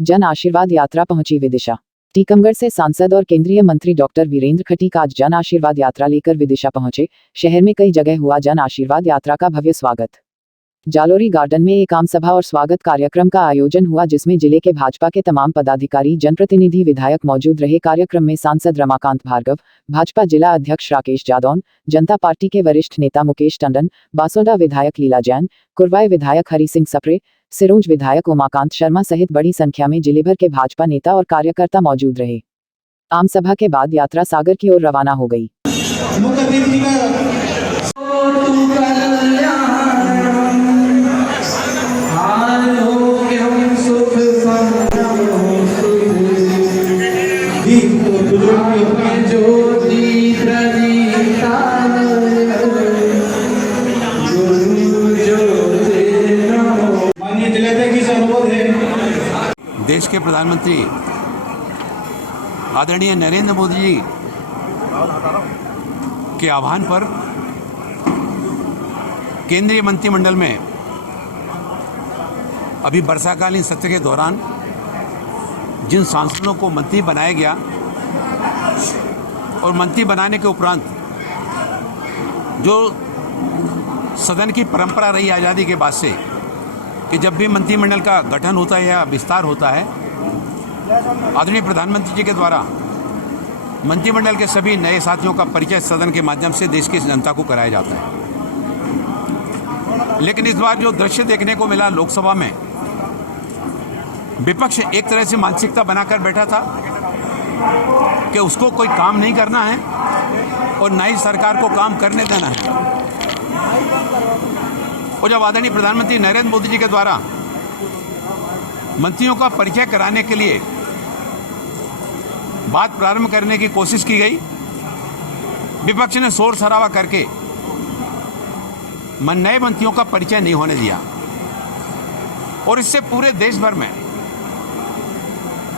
जन आशीर्वाद यात्रा पहुंची विदिशा। टीकमगढ़ से सांसद और केंद्रीय मंत्री डॉक्टर वीरेंद्र खटीक आज जन आशीर्वाद यात्रा लेकर विदिशा पहुंचे। शहर में कई जगह हुआ जन आशीर्वाद यात्रा का भव्य स्वागत। जालोरी गार्डन में एक आम सभा और स्वागत कार्यक्रम का आयोजन हुआ, जिसमें जिले के भाजपा के तमाम पदाधिकारी, जनप्रतिनिधि, विधायक मौजूद रहे। कार्यक्रम में सांसद रमाकांत भार्गव, भाजपा जिला अध्यक्ष राकेश जादौन, जनता पार्टी के वरिष्ठ नेता मुकेश टंडन, बासोदा विधायक लीला जैन, कुरवाई विधायक हरि सिंह सप्रे, सिरोंज विधायक उमाकांत शर्मा सहित बड़ी संख्या में जिले भर के भाजपा नेता और कार्यकर्ता मौजूद रहे। आम सभा के बाद यात्रा सागर की ओर रवाना हो गई। देश के प्रधानमंत्री आदरणीय नरेंद्र मोदी जी के आह्वान पर केंद्रीय मंत्रिमंडल में अभी वर्षाकालीन सत्र के दौरान जिन सांसदों को मंत्री बनाया गया और मंत्री बनाने के उपरांत जो सदन की परंपरा रही आज़ादी के बाद से कि जब भी मंत्रिमंडल का गठन होता है या विस्तार होता है, आदरणीय प्रधानमंत्री जी के द्वारा मंत्रिमंडल के सभी नए साथियों का परिचय सदन के माध्यम से देश की जनता को कराया जाता है। लेकिन इस बार जो दृश्य देखने को मिला लोकसभा में, विपक्ष एक तरह से मानसिकता बनाकर बैठा था कि उसको कोई काम नहीं करना है और ना ही सरकार को काम करने देना है। और जब आदरणीय प्रधानमंत्री नरेंद्र मोदी जी के द्वारा मंत्रियों का परिचय कराने के लिए बात प्रारंभ करने की कोशिश की गई, विपक्ष ने शोर शराबा करके नए मंत्रियों का परिचय नहीं होने दिया। और इससे पूरे देश भर में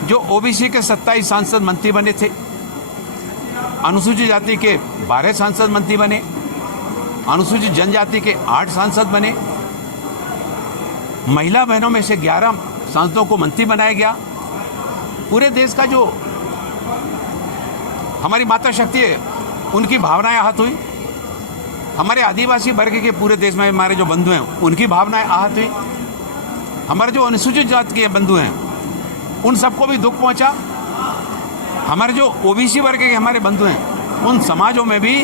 जो ओबीसी के 27 सांसद मंत्री बने थे, अनुसूचित जाति के 12 सांसद मंत्री बने, अनुसूचित जनजाति के 8 सांसद बने, महिला बहनों में से 11 सांसदों को मंत्री बनाया गया। पूरे देश का जो हमारी माता शक्ति है, उनकी भावनाएं आहत हुई। हमारे आदिवासी वर्ग के पूरे देश में हमारे जो बंधु हैं, उनकी भावनाएं आहत हुई। हमारे जो अनुसूचित जाति के बंधु हैं, उन सबको भी दुख पहुंचा। हमारे जो ओबीसी वर्ग के हमारे बंधु हैं, उन समाजों में भी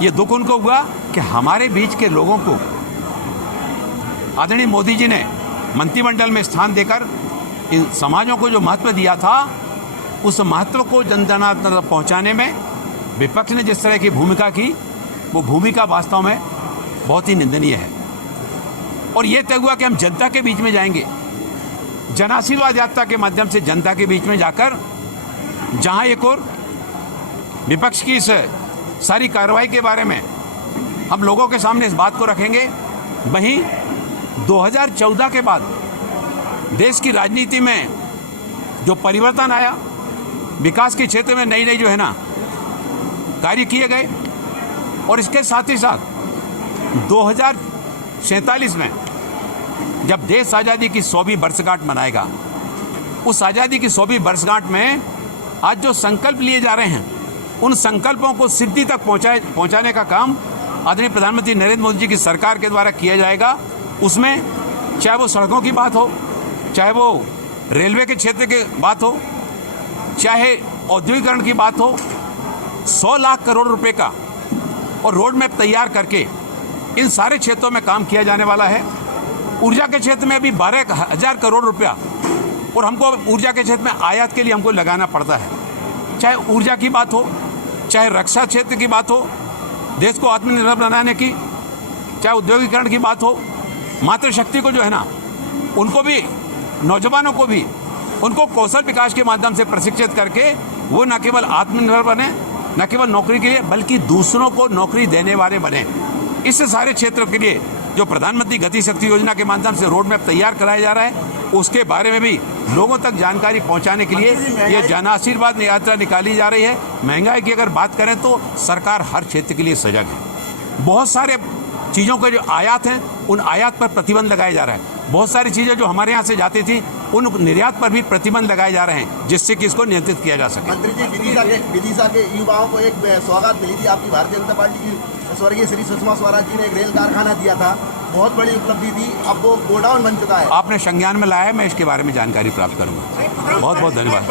ये दुख उनको हुआ कि हमारे बीच के लोगों को आदरणीय मोदी जी ने मंत्रिमंडल में स्थान देकर इन समाजों को जो महत्व दिया था, उस महत्व को जन जन तक पहुँचाने में विपक्ष ने जिस तरह की भूमिका की, वो भूमिका वास्तव में बहुत ही निंदनीय है। और ये तय हुआ कि हम जनता के बीच में जाएंगे, जन आशीर्वाद यात्रा के माध्यम से जनता के बीच में जाकर, जहाँ एक और विपक्ष की इस सारी कार्रवाई के बारे में हम लोगों के सामने इस बात को रखेंगे, वहीं 2014 के बाद देश की राजनीति में जो परिवर्तन आया, विकास के क्षेत्र में नई नई जो है ना कार्य किए गए, और इसके साथ ही साथ 2047 में जब देश आज़ादी की 100वीं वर्षगांठ मनाएगा, उस आज़ादी की 100वीं वर्षगांठ में आज जो संकल्प लिए जा रहे हैं, उन संकल्पों को सिद्धि तक पहुंचाने का काम आदरणीय प्रधानमंत्री नरेंद्र मोदी जी की सरकार के द्वारा किया जाएगा। उसमें चाहे वो सड़कों की बात हो, चाहे वो रेलवे के क्षेत्र की बात हो, चाहे औद्योगिकरण की बात हो, 100 लाख करोड़ रुपए का और रोड मैप तैयार करके इन सारे क्षेत्रों में काम किया जाने वाला है। ऊर्जा के क्षेत्र में अभी 12,000 करोड़ रुपया, और हमको ऊर्जा के क्षेत्र में आयात के लिए हमको लगाना पड़ता है। चाहे ऊर्जा की बात हो, चाहे रक्षा क्षेत्र की बात हो, देश को आत्मनिर्भर बनाने की, चाहे औद्योगिकरण की बात हो, मातृशक्ति को जो है ना, उनको भी, नौजवानों को भी, उनको कौशल विकास के माध्यम से प्रशिक्षित करके वो न केवल आत्मनिर्भर बने, न केवल नौकरी के लिए, बल्कि दूसरों को नौकरी देने वाले बने। इस सारे क्षेत्र के लिए जो प्रधानमंत्री गति शक्ति योजना के माध्यम से रोड मैप तैयार कराया जा रहा है, उसके बारे में भी लोगों तक जानकारी पहुंचाने के लिए ये जन आशीर्वाद यात्रा निकाली जा रही है। महंगाई की अगर बात करें तो सरकार हर क्षेत्र के लिए सजग है। बहुत सारे चीज़ों के जो आयात हैं, उन आयात पर प्रतिबंध लगाया जा रहा है। बहुत सारी चीज़ें जो हमारे यहाँ से जाती थी, उन निर्यात पर भी प्रतिबंध लगाए जा रहे हैं, जिससे कि इसको नियंत्रित किया जा सके। मंत्री जी, विदिशा के युवाओं को एक सौगात मिली थी आपकी भारतीय जनता पार्टी की, स्वर्गीय श्री सुषमा स्वराज जी ने एक रेल कारखाना दिया था, बहुत बड़ी उपलब्धि थी, अब वो गोडाउन बन चुका है। आपने संज्ञान में लाया, मैं इसके बारे में जानकारी प्राप्त करूंगा। बहुत बहुत धन्यवाद।